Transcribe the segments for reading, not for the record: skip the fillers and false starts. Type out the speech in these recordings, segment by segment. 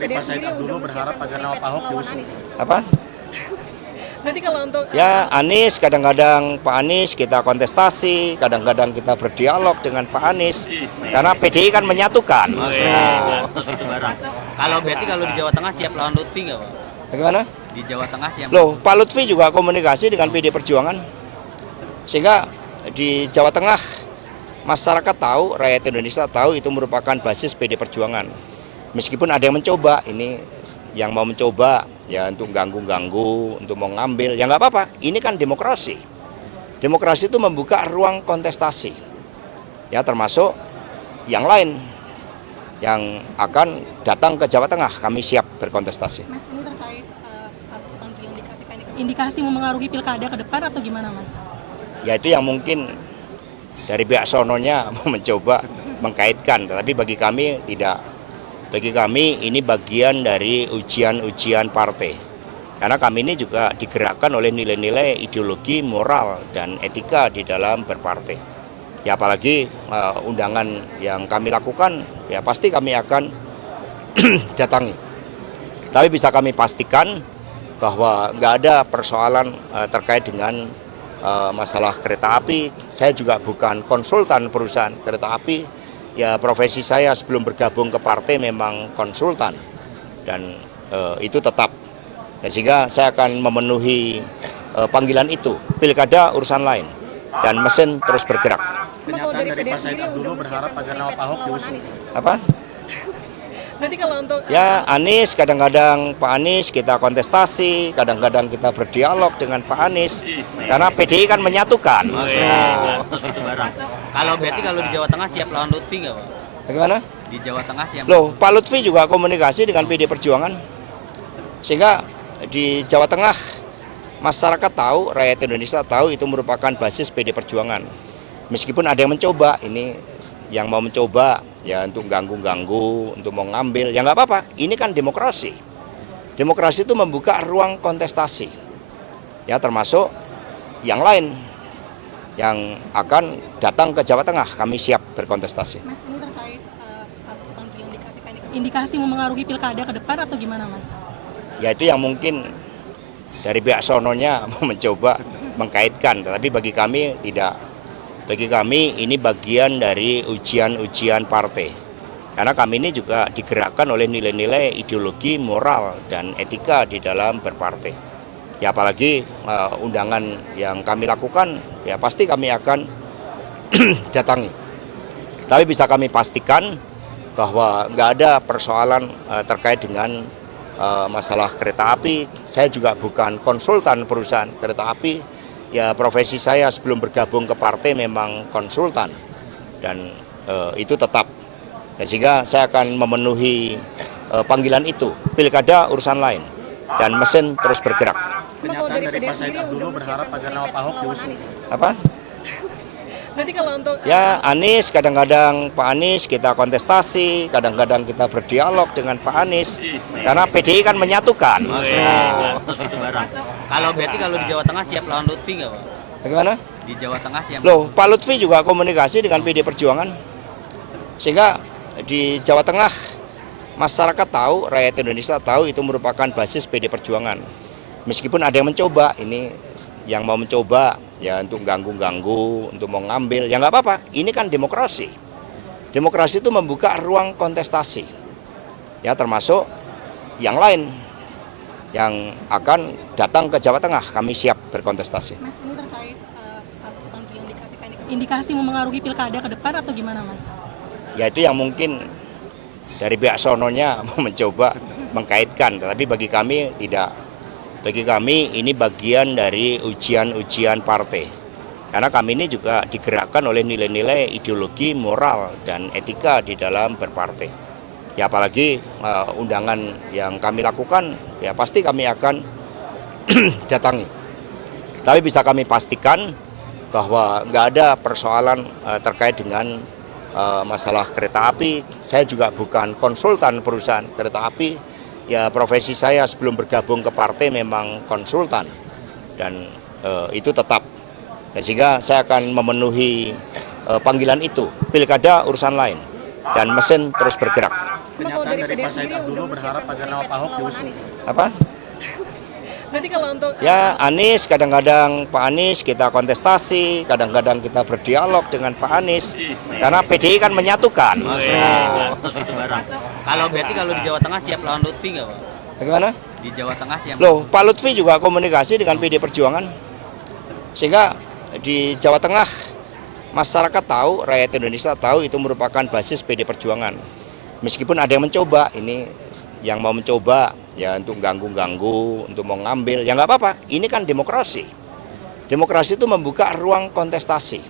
dari Pak Said Abdullah berharap agar nama Pak Ahok diusung. Apa? Berarti kalau untuk Ya Anies, kadang-kadang Pak Anies kita kontestasi, kadang-kadang kita berdialog dengan Pak Anies, karena PDI kan menyatukan. Kalau berarti kalau di Jawa Tengah siap lawan Lutfi nggak, Pak? Bagaimana? Di Jawa Tengah siap. Loh, Pak Lutfi juga komunikasi dengan PDI Perjuangan, sehingga di Jawa Tengah masyarakat tahu, rakyat Indonesia tahu itu merupakan basis PDI Perjuangan. Meskipun ada yang mencoba, ini yang mau mencoba ya untuk ganggu-ganggu, untuk mau ngambil, ya nggak apa-apa. Ini kan demokrasi. Demokrasi itu membuka ruang kontestasi, ya termasuk yang lain yang akan datang ke Jawa Tengah. Kami siap berkontestasi. Mas, ini terkait panggilan di KPK ini, indikasi memengaruhi pilkada ke depan atau gimana, Mas? Ya itu yang mungkin dari pihak sononya mencoba mengkaitkan, tapi bagi kami tidak. Bagi kami ini bagian dari ujian-ujian partai. Karena kami ini juga digerakkan oleh nilai-nilai ideologi, moral, dan etika di dalam berpartai. Ya apalagi undangan yang kami lakukan, ya pasti kami akan datangi. Tapi bisa kami pastikan bahwa nggak ada persoalan terkait dengan masalah kereta api. Saya juga bukan konsultan perusahaan kereta api. Ya profesi saya sebelum bergabung ke partai memang konsultan dan itu tetap. Ya, sehingga saya akan memenuhi panggilan itu. Pilkada urusan lain dan mesin terus bergerak. Pernyataan dari Pak Said Abdullah berharap agar nama Pak Ahok diusung. Apa? Berarti kalau untuk Ya Anies, kadang-kadang Pak Anies kita kontestasi, kadang-kadang kita berdialog dengan Pak Anies, karena PDI kan menyatukan. Kalau berarti kalau di Jawa Tengah siap lawan Lutfi nggak, Pak? Bagaimana? Di Jawa Tengah siap. Loh, Pak Lutfi juga komunikasi dengan PDI Perjuangan, sehingga di Jawa Tengah masyarakat tahu, rakyat Indonesia tahu itu merupakan basis PDI Perjuangan. Meskipun ada yang mencoba, ini yang mau mencoba ya untuk ganggu-ganggu, untuk mau ngambil, ya nggak apa-apa. Ini kan demokrasi. Demokrasi itu membuka ruang kontestasi, ya termasuk yang lain yang akan datang ke Jawa Tengah. Kami siap berkontestasi. Mas, ini terkait panggilan di KPK ini, indikasi memengaruhi pilkada ke depan atau gimana, Mas? Ya itu yang mungkin dari pihak sononya mencoba mengkaitkan, tapi bagi kami tidak. Bagi kami ini bagian dari ujian-ujian partai. Karena kami ini juga digerakkan oleh nilai-nilai ideologi, moral, dan etika di dalam berpartai. Ya apalagi undangan yang kami lakukan, ya pasti kami akan datangi. Tapi bisa kami pastikan bahwa nggak ada persoalan terkait dengan masalah kereta api. Saya juga bukan konsultan perusahaan kereta api. Ya profesi saya sebelum bergabung ke partai memang konsultan dan itu tetap. Ya, sehingga saya akan memenuhi panggilan itu. Pilkada urusan lain dan mesin terus bergerak. Pernyataan dari Pak Said Abdullah berharap agar nama Pak Ahok diusung. Apa? Berarti kalau untuk Ya Anies, kadang-kadang Pak Anies kita kontestasi, kadang-kadang kita berdialog dengan Pak Anies, karena PDI kan menyatukan. Kalau berarti kalau di Jawa Tengah siap lawan Lutfi nggak, Pak? Bagaimana? Di Jawa Tengah siap. Loh, Pak Lutfi juga komunikasi dengan PDI Perjuangan, sehingga di Jawa Tengah masyarakat tahu, rakyat Indonesia tahu itu merupakan basis PDI Perjuangan. Meskipun ada yang mencoba, ini yang mau mencoba ya untuk ganggu-ganggu, untuk mau ngambil, ya nggak apa-apa. Ini kan demokrasi. Demokrasi itu membuka ruang kontestasi, ya termasuk yang lain yang akan datang ke Jawa Tengah. Kami siap berkontestasi. Mas, ini terkait panggilan di KPK ini, indikasi memengaruhi pilkada ke depan atau gimana, Mas? Ya itu yang mungkin dari pihak sononya mencoba mengkaitkan, tapi bagi kami tidak. Bagi kami ini bagian dari ujian-ujian partai. Karena kami ini juga digerakkan oleh nilai-nilai ideologi, moral, dan etika di dalam berpartai. Ya apalagi undangan yang kami lakukan, ya pasti kami akan datangi. Tapi bisa kami pastikan bahwa nggak ada persoalan terkait dengan masalah kereta api. Saya juga bukan konsultan perusahaan kereta api. Ya profesi saya sebelum bergabung ke partai memang konsultan dan itu tetap. Ya, sehingga saya akan memenuhi panggilan itu. Pilkada urusan lain dan mesin terus bergerak. Kenyataan dari Pak Said Abdullah berharap agar nama Pak Ahok diusung. Apa? Berarti kalau untuk Ya Anies, kadang-kadang Pak Anies kita kontestasi, kadang-kadang kita berdialog dengan Pak Anies, karena PDI kan menyatukan. Nah, Masuk itu barang. Kalau berarti kalau di Jawa Tengah siap lawan Lutfi nggak Pak? bagaimana? Di Jawa Tengah siap. Loh, Pak Lutfi juga komunikasi dengan PD Perjuangan, sehingga di Jawa Tengah masyarakat tahu, rakyat Indonesia tahu itu merupakan basis PD Perjuangan. Meskipun ada yang mencoba, ini yang mau mencoba ya untuk ganggu-ganggu, untuk mau ngambil, ya nggak apa-apa. Ini kan demokrasi. Demokrasi itu membuka ruang kontestasi,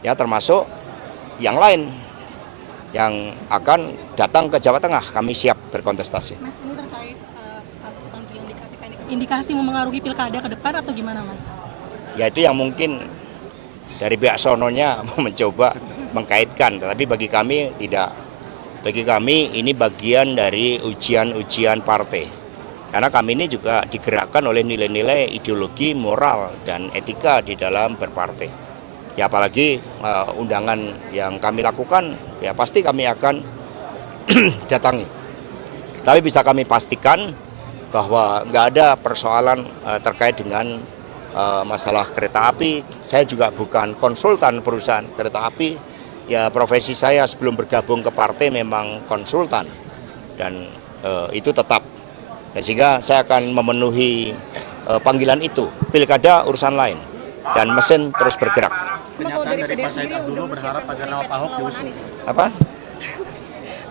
ya termasuk yang lain yang akan datang ke Jawa Tengah. Kami siap berkontestasi. Mas, ini terkait panggilan di KPK ini, indikasi memengaruhi pilkada ke depan atau gimana Mas? Ya itu yang mungkin dari pihak sononya mencoba mengkaitkan, tetapi bagi kami tidak. Bagi kami ini bagian dari ujian-ujian partai. Karena kami ini juga digerakkan oleh nilai-nilai ideologi, moral, dan etika di dalam berpartai. Ya apalagi undangan yang kami lakukan, ya pasti kami akan datangi. Tapi bisa kami pastikan bahwa nggak ada persoalan terkait dengan masalah kereta api. Saya juga bukan konsultan perusahaan kereta api. Ya profesi saya sebelum bergabung ke partai memang konsultan dan itu tetap. Sehingga saya akan memenuhi panggilan itu. Pilkada urusan lain dan mesin terus bergerak. Kenyataan dari Pak Said Abdullah berharap agar nama Pak Ahok diusung. Apa?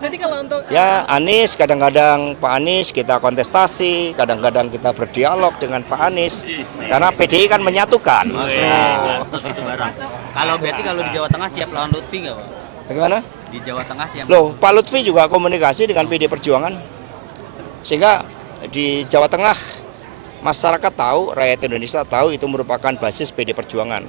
Berarti kalau untuk Ya Anies, kadang-kadang Pak Anies kita kontestasi, kadang-kadang kita berdialog dengan Pak Anies, karena PDI kan menyatukan. Nah, Masuk itu barang. Kalau berarti kalau di Jawa Tengah siap lawan Lutfi nggak Pak? bagaimana? Di Jawa Tengah siap. Loh, Pak Lutfi juga komunikasi dengan PD Perjuangan, sehingga di Jawa Tengah masyarakat tahu, rakyat Indonesia tahu itu merupakan basis PD Perjuangan.